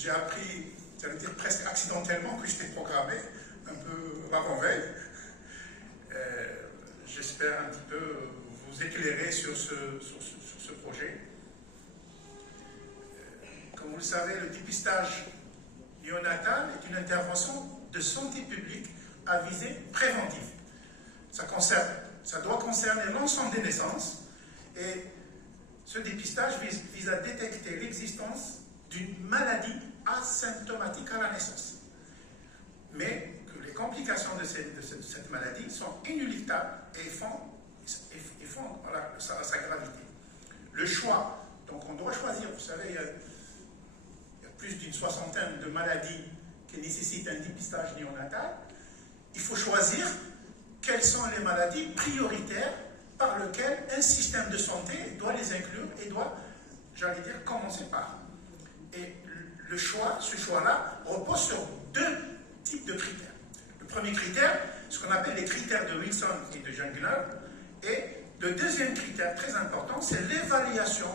j'ai appris, j'allais dire presque accidentellement, que j'étais programmé, un peu l'avant-veille. J'espère un petit peu vous éclairer sur ce projet. Comme vous le savez, le dépistage néonatal est une intervention de santé publique à visée préventive. Ça doit concerner l'ensemble des naissances et ce dépistage vise à détecter l'existence d'une maladie asymptomatique à la naissance. Mais que les complications de cette maladie sont inéluctables et font sa gravité. Le choix, donc on doit choisir, vous savez, il y a plus d'une soixantaine de maladies qui nécessitent un dépistage néonatal. Il faut choisir quelles sont les maladies prioritaires par lesquelles un système de santé doit les inclure et doit, j'allais dire, commencer par. Et ce choix-là repose sur deux types de critères. Le premier critère, ce qu'on appelle les critères de Wilson et de Jungner, et le deuxième critère très important, c'est l'évaluation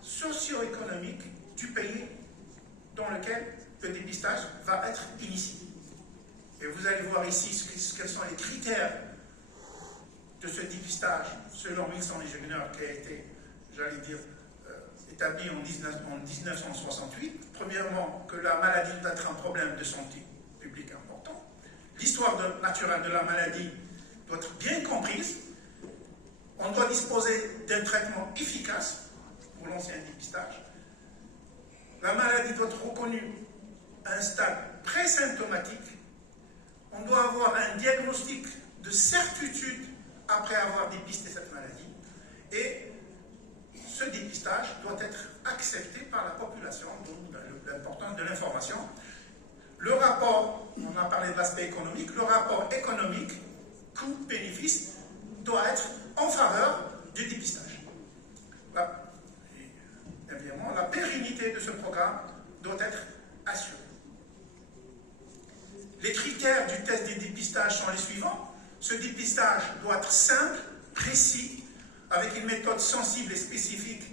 socio-économique du pays dans lequel le dépistage va être initié. Et vous allez voir ici quels sont les critères de ce dépistage selon Wilson et Jungner qui a été, j'allais dire, établi en 1968. Premièrement, que la maladie doit être un problème de santé publique important. L'histoire naturelle de la maladie doit être bien comprise. On doit disposer d'un traitement efficace pour l'ancien dépistage. La maladie doit être reconnue à un stade présymptomatique. On doit avoir un diagnostic de certitude après avoir dépisté cette maladie. Et ce dépistage doit être accepté par la population, donc l'importance de l'information. Le rapport, on a parlé de l'aspect économique, le rapport économique, coût-bénéfice, doit être en faveur du dépistage. Évidemment, la pérennité de ce programme doit être assurée. Les critères du test des dépistages sont les suivants. Ce dépistage doit être simple, précis, avec une méthode sensible et spécifique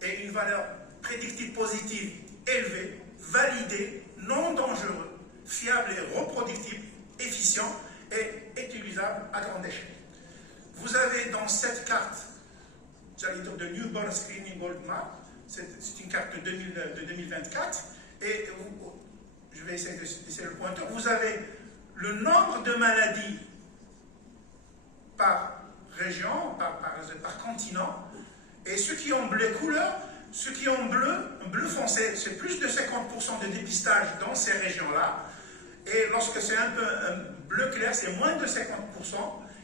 et une valeur prédictive positive élevée, validée, non dangereux, fiable et reproductible, efficient et utilisable à grande échelle. Vous avez dans cette carte, j'allais dire de Newborn Screening World Map, c'est une carte de 2024, et je vais essayer de laisser le pointeur. Vous avez le nombre de maladies par région, par continent, et ceux qui ont bleu couleur, ceux qui ont bleu foncé, c'est plus de 50% de dépistage dans ces régions-là, et lorsque c'est un peu un bleu clair, c'est moins de 50%,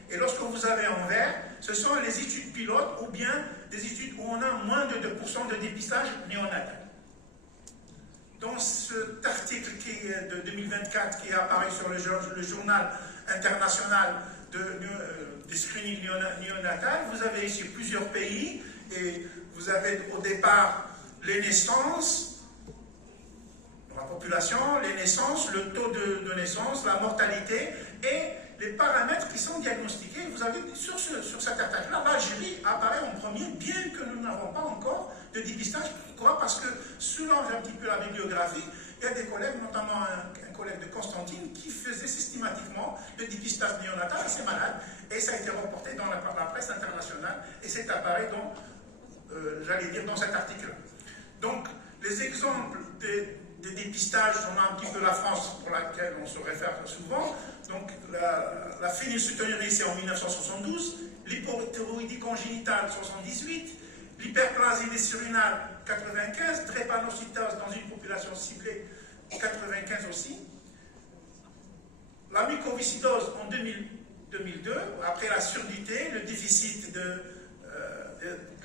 et lorsque vous avez en vert, ce sont les études pilotes ou bien des études où on a moins de 2% de dépistage néonatal. Dans cet article qui est de 2024 qui est apparu sur le journal international du screening néonatal, vous avez ici plusieurs pays et vous avez au départ les naissances, la population, les naissances, le taux de naissance, la mortalité et les paramètres qui sont diagnostiqués. Vous avez sur cette attaque-là, l'Algérie apparaît en premier, bien que nous n'avons pas encore de dépistage. Pourquoi? Parce que selon un petit peu la bibliographie, il y a des collègues, notamment un collègue de Constantine, qui faisait systématiquement le dépistage néonatal et c'est malade. Et ça a été reporté par la presse internationale et c'est apparu dans, j'allais dire, dans cet article-là. Donc, les exemples des dépistages, on a un petit peu la France pour laquelle on se réfère souvent. Donc, la phénylcytinurie, c'est en 1972, l'hypothyroïdie congénitale, 78, l'hyperplasie des surrénales, 95, drépanocytose dans une population ciblée, 95 aussi. La mucoviscidose en 2002, après la surdité, le déficit de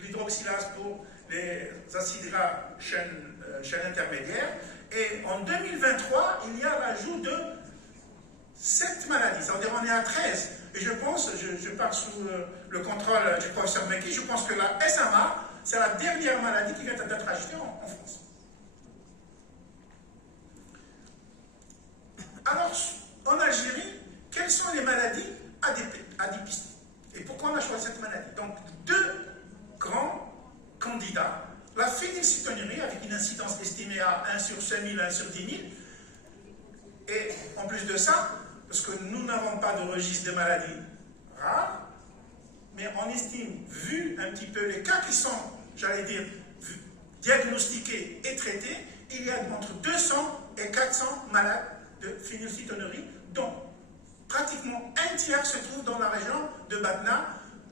l'hydroxylase pour les acides gras chaîne intermédiaire. Et en 2023, il y a l'ajout de 7 maladies, c'est-à-dire on est à 13. Et je pense, je pars sous le contrôle du professeur Meki, je pense que la SMA, c'est la dernière maladie qui vient d'être ajoutée en France. Alors, en Algérie, quelles sont les maladies à dépister? Et pourquoi on a choisi cette maladie? Donc, deux grands candidats. La phénylcytinurie, avec une incidence estimée à 1 sur 5000, 1 sur 10 000. Et en plus de ça, parce que nous n'avons pas de registre de maladies rares, mais on estime, vu un petit peu les cas qui sont, j'allais dire, diagnostiqués et traités, il y a entre 200 et 400 malades de phénylcétonurie, dont pratiquement un tiers se trouve dans la région de Batna.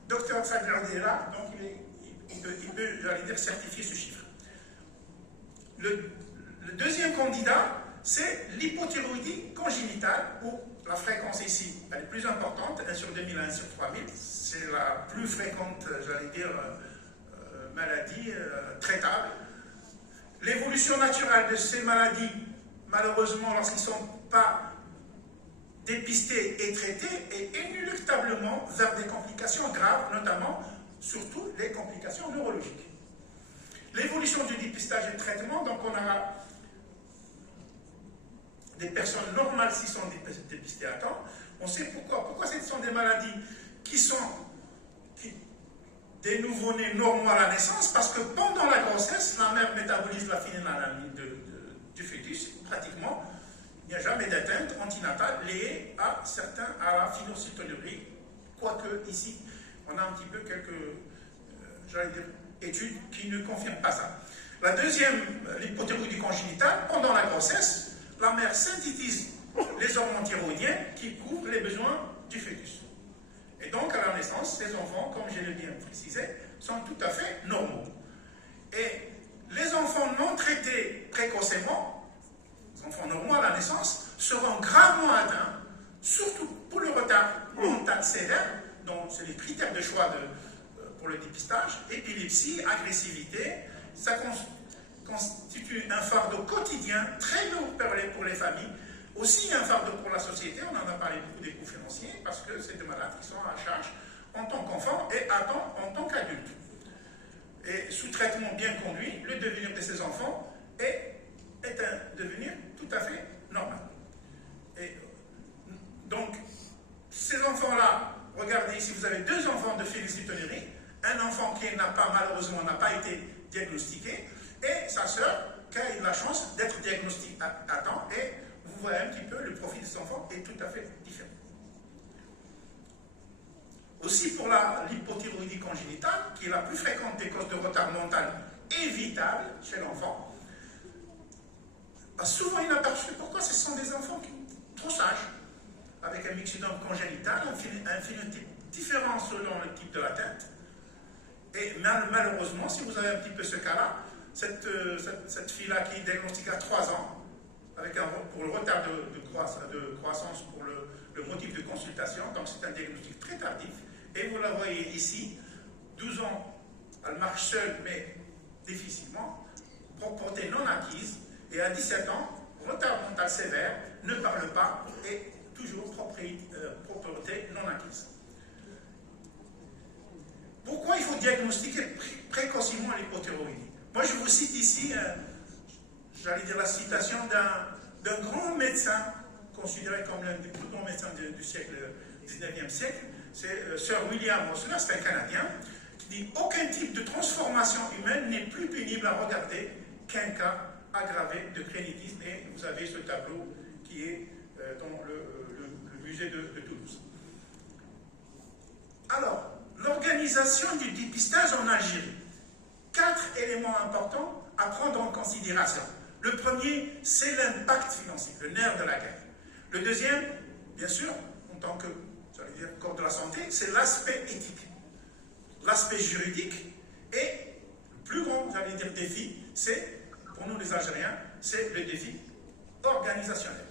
Dr Fadler est là, donc il peut j'allais dire, certifier ce chiffre. Le deuxième candidat, c'est l'hypothyroïdie congénitale, où la fréquence ici elle est plus importante, 1 sur 2000, 1 sur 3000. C'est la plus fréquente, j'allais dire, maladie traitable. L'évolution naturelle de ces maladies, malheureusement, lorsqu'ils ne sont pas dépistés et traités, est inéluctablement vers des complications graves, notamment, surtout, les complications neurologiques. L'évolution du dépistage et du traitement, donc on a des personnes normales qui sont dépistées à temps. On sait pourquoi. Pourquoi ce sont des maladies qui sont des nouveau-nés normaux à la naissance? Parce que pendant la grossesse, la mère métabolise la phénylalanine du fœtus. Pratiquement, il n'y a jamais d'atteinte antinatale liée à la phénylcétonurie. Quoique ici, on a un petit peu quelques j'allais dire, études qui ne confirment pas ça. La deuxième, l'hypothyroïdie congénitale, pendant la grossesse, la mère synthétise les hormones thyroïdiens qui couvrent les besoins du fœtus. Et donc, à la naissance, ces enfants, comme je l'ai bien précisé, sont tout à fait normaux. Et les enfants non traités précocement, les enfants normaux à la naissance, seront gravement atteints, surtout pour le retard mental sévère, donc c'est les critères de choix pour le dépistage, épilepsie, agressivité, ça constitue un fardeau quotidien très lourd pour les familles, aussi un fardeau pour la société. On en a parlé beaucoup des coûts financiers, parce que c'est des malades qui sont à charge en tant qu'enfants et en tant qu'adultes. Et sous traitement bien conduit, le devenir de ces enfants est un devenir tout à fait normal. Et donc, ces enfants-là, regardez ici, vous avez 2 enfants de phénylcétonurie, un enfant qui malheureusement n'a pas été diagnostiqué, et sa sœur qui a eu la chance d'être diagnostiquée à temps, et vous voyez un petit peu, le profil de cet enfant est tout à fait différent. Aussi pour l'hypothyroïdie congénitale, qui est la plus fréquente des causes de retard mental évitable chez l'enfant, souvent inaperçu. Pourquoi? Ce sont des enfants trop sages, avec un myxédome congénital, un phénotype différent selon le type de la tête. Et malheureusement, si vous avez un petit peu ce cas-là, cette fille-là qui est diagnostiquée à 3 ans, pour le retard de croissance, pour le motif de consultation, donc c'est un diagnostic très tardif, et vous la voyez ici, 12 ans, elle marche seule, mais difficilement, propreté non acquise, et à 17 ans, retard mental sévère, ne parle pas, et toujours propreté non acquise. Pourquoi il faut diagnostiquer précocement l'hypothyroïdie? Moi, je vous cite ici, j'allais dire la citation d'un grand médecin, considéré comme l'un des plus grands médecins du siècle, 19e siècle, c'est Sir William Osler, c'est un Canadien, qui dit « Aucun type de transformation humaine n'est plus pénible à regarder qu'un cas aggravé de crénitisme ». Et vous avez ce tableau qui est dans le musée de Toulouse. Alors, l'organisation du dépistage en Algérie. 4 éléments importants à prendre en considération. Le premier, c'est l'impact financier, le nerf de la guerre. Le deuxième, bien sûr, en tant que, j'allais dire, corps de la santé, c'est l'aspect éthique. L'aspect juridique et le plus grand, j'allais dire, défi, c'est, pour nous les Algériens, c'est le défi organisationnel.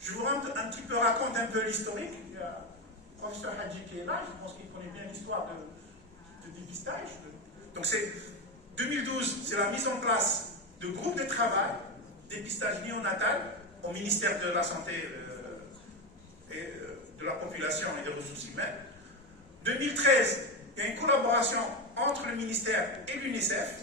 Je vous raconte un peu l'historique. Il y a le professeur Hadji qui est là, je pense qu'il connaît bien l'histoire de dépistage. Donc c'est 2012, c'est la mise en place de groupes de travail, dépistage néonatal au ministère de la Santé et de la Population et des Ressources Humaines. 2013, il y a une collaboration entre le ministère et l'UNICEF.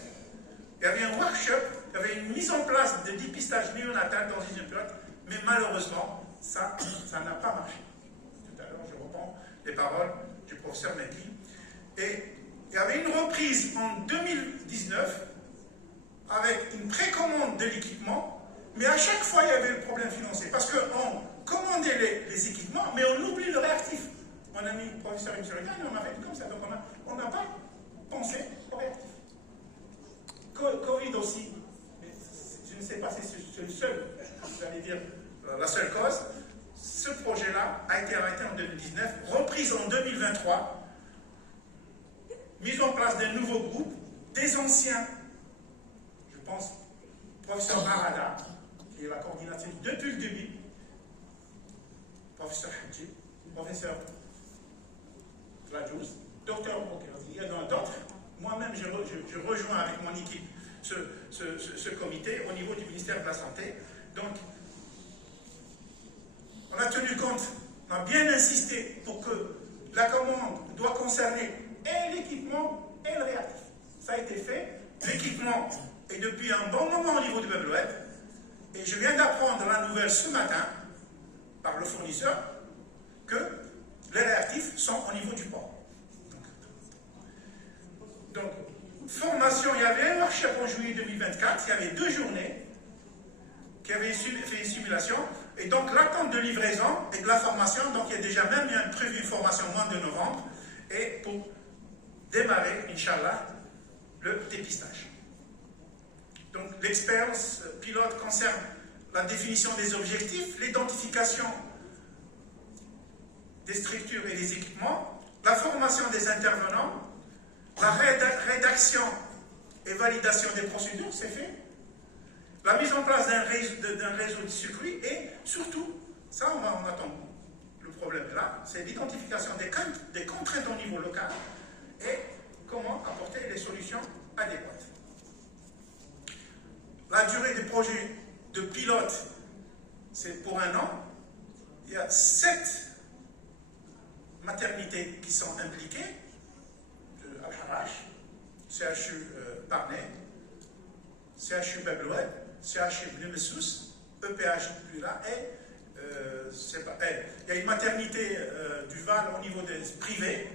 Il y avait un workshop, il y avait une mise en place de dépistage néonatal dans une pilote, mais malheureusement, ça n'a pas marché. Tout à l'heure, je reprends les paroles du professeur Mekli. Et il y avait une reprise en 2019 avec une précommande de l'équipement, mais à chaque fois il y avait le problème financier, parce qu'on commandait les équipements, mais on oublie le réactif. Mon ami professeur Imsurgan, on a fait comme ça, donc on n'a pas pensé au réactif. Covid aussi, je ne sais pas si c'est le seul, j'allais dire la seule cause. Ce projet-là a été arrêté en 2019, reprise en 2023, mise en place d'un nouveau groupe, des anciens, je pense, professeur Arada, qui est la coordinatrice depuis le début, professeur Hadji, professeur Fladjous, docteur Bokerzi, il y en a d'autres. Moi-même, je rejoins avec mon équipe ce comité au niveau du ministère de la Santé. Donc, on a tenu compte, on a bien insisté pour que la commande doit concerner et l'équipement et le réactif. Ça a été fait. L'équipement est depuis un bon moment au niveau du Beblouet. Et je viens d'apprendre la nouvelle ce matin par le fournisseur que les réactifs sont au niveau du port. Donc, formation, il y avait un workshop en juillet 2024, il y avait 2 journées qui avaient fait une simulation, et donc l'attente de livraison et de la formation, donc il y a déjà même prévu une formation au mois de novembre, et pour démarrer, Inch'Allah, le dépistage. Donc l'expérience pilote concerne la définition des objectifs, l'identification des structures et des équipements, la formation des intervenants, la rédaction et validation des procédures, c'est fait. La mise en place d'un réseau de circuits et surtout, ça on attend. Le problème là, c'est l'identification des contraintes au niveau local et comment apporter les solutions adéquates. La durée des projets de pilote, c'est pour 1 an. Il y a 7 maternités qui sont impliquées. Al-Harrach, CHU Parnay, CHU Beblouet, CHU Blimessous, EPH Pula et il y a une maternité du Val au niveau des privés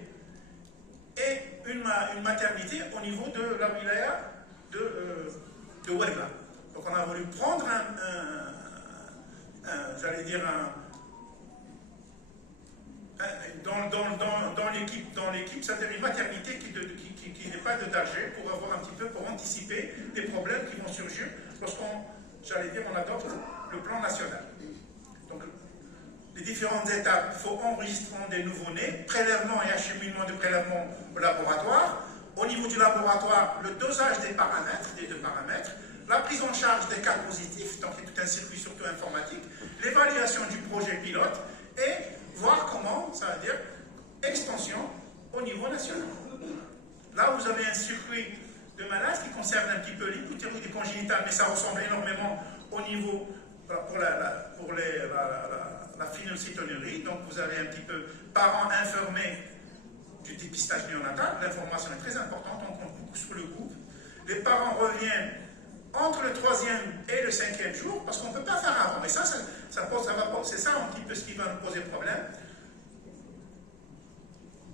et une maternité au niveau de la wilaya de Ouéla. Donc on a voulu prendre j'allais dire dans l'équipe, c'est-à-dire une maternité qui n'est pas de danger pour avoir un petit peu, pour anticiper des problèmes qui vont surgir lorsqu'on, j'allais dire, on adopte le plan national. Donc, les différentes étapes, il faut enregistrement des nouveau-nés, prélèvement et acheminement de prélèvement au laboratoire. Au niveau du laboratoire, le dosage des paramètres, des 2 paramètres, la prise en charge des cas positifs, donc il y a tout un circuit surtout informatique, l'évaluation du projet pilote et voir comment, ça veut dire, extension au niveau national. Là, vous avez un circuit de malades qui concerne un petit peu l'hypothyroïdie congénitale, mais ça ressemble énormément au niveau pour la phénylcétonurie. Donc, vous avez un petit peu parents informés du dépistage néonatal. L'information est très importante, on compte beaucoup sur le groupe. Les parents reviennent entre le 3e et le 5e jour, parce qu'on ne peut pas faire avant. Mais c'est ça un petit peu ce qui va nous poser problème.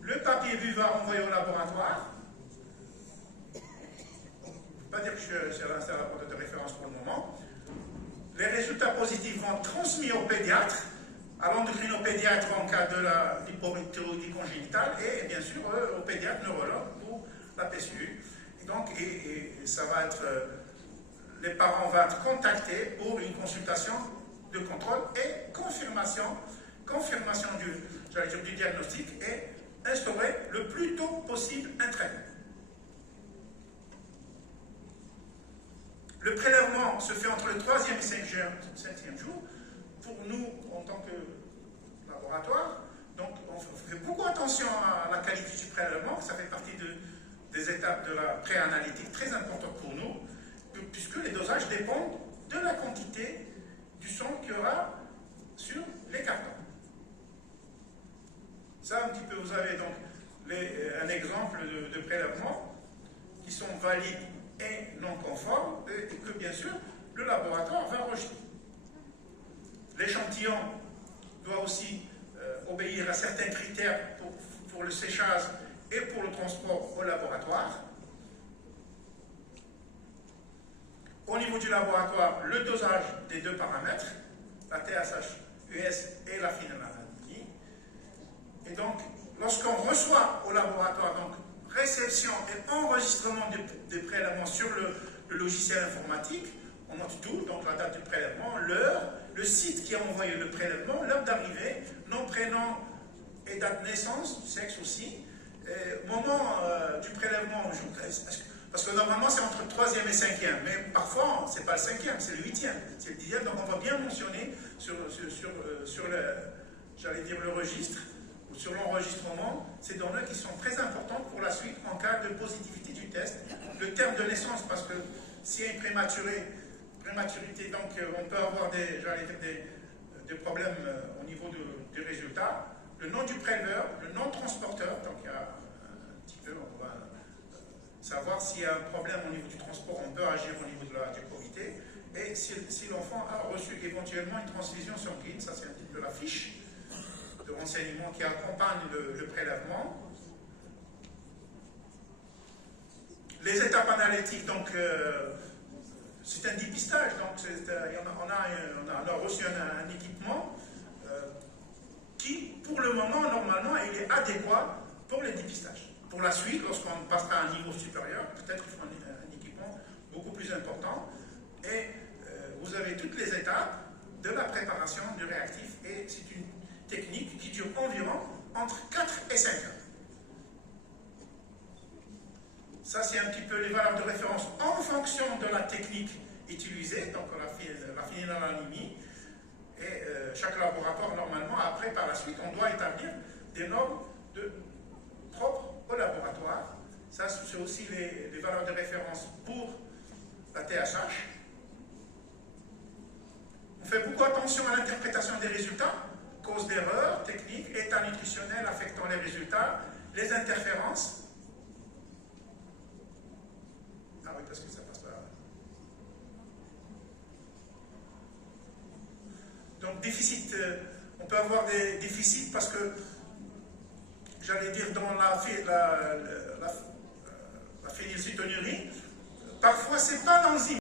Le papier vu va envoyer au laboratoire. Je ne peux pas dire que je suis à l'instant de référence pour le moment. Les résultats positifs vont être transmis au pédiatre, à l'endocrinopédiatre en cas de l'hypothyroïdie congénitale, et bien sûr au pédiatre neurologue pour la PSU. Et donc, ça va être... les parents vont être contactés pour une consultation de contrôle et confirmation du diagnostic et instaurer le plus tôt possible un traitement. Le prélèvement se fait entre le 3e et 5e jour. Pour nous, en tant que laboratoire, donc on fait beaucoup attention à la qualité du prélèvement, ça fait partie des étapes de la préanalytique très importantes pour nous, puisque les dosages dépendent de la quantité du sang qu'il y aura sur les cartons. Ça, un petit peu, vous avez donc un exemple de prélèvement qui sont valides et non conformes, et que bien sûr, le laboratoire va rejeter. L'échantillon doit aussi obéir à certains critères pour le séchage et pour le transport au laboratoire. au niveau du laboratoire le dosage des deux paramètres, la TSH-US et la phénylalanine. Et donc, lorsqu'on reçoit au laboratoire, donc réception et enregistrement des prélèvements sur le logiciel informatique, on note tout, donc la date du prélèvement, l'heure, le site qui a envoyé le prélèvement, l'heure d'arrivée, nom, prénom et date de naissance, sexe aussi, moment du prélèvement, parce que normalement c'est entre le 3e et 5e, mais parfois c'est pas le 5e, c'est le 8e, c'est le 10e, donc on va bien mentionner sur le registre, ou sur l'enregistrement, ces données qui sont très importantes pour la suite en cas de positivité du test. Le terme de naissance, parce que s'il y a une prématurité, donc on peut avoir des problèmes au niveau du résultat. Le nom du préleveur, le nom transporteur, donc il y a un petit peu, on va savoir s'il y a un problème au niveau du transport, on peut agir au niveau de du comité. Et si l'enfant a reçu éventuellement une transfusion sanguine, ça c'est un petit peu la fiche de renseignement qui accompagne le prélèvement. Les étapes analytiques, donc c'est un dépistage, donc on a reçu un équipement qui, pour le moment, normalement, il est adéquat pour le dépistage. Pour la suite, lorsqu'on passera à un niveau supérieur, peut-être qu'il faut un équipement beaucoup plus important. Et vous avez toutes les étapes de la préparation du réactif. Et c'est une technique qui dure environ entre 4 et 5 heures. Ça, c'est un petit peu les valeurs de référence en fonction de la technique utilisée, donc la phénylalanine. Et chaque laboratoire, normalement, après, par la suite, on doit établir des normes propres au laboratoire. Ça, c'est aussi les valeurs de référence pour la TSH. On fait beaucoup attention à l'interprétation des résultats, cause d'erreur, technique, état nutritionnel affectant les résultats, les interférences. Ah oui, parce que ça passe pas. Donc, déficit, on peut avoir des déficits parce que, j'allais dire, dans la phénylcétonurie, parfois, c'est pas l'enzyme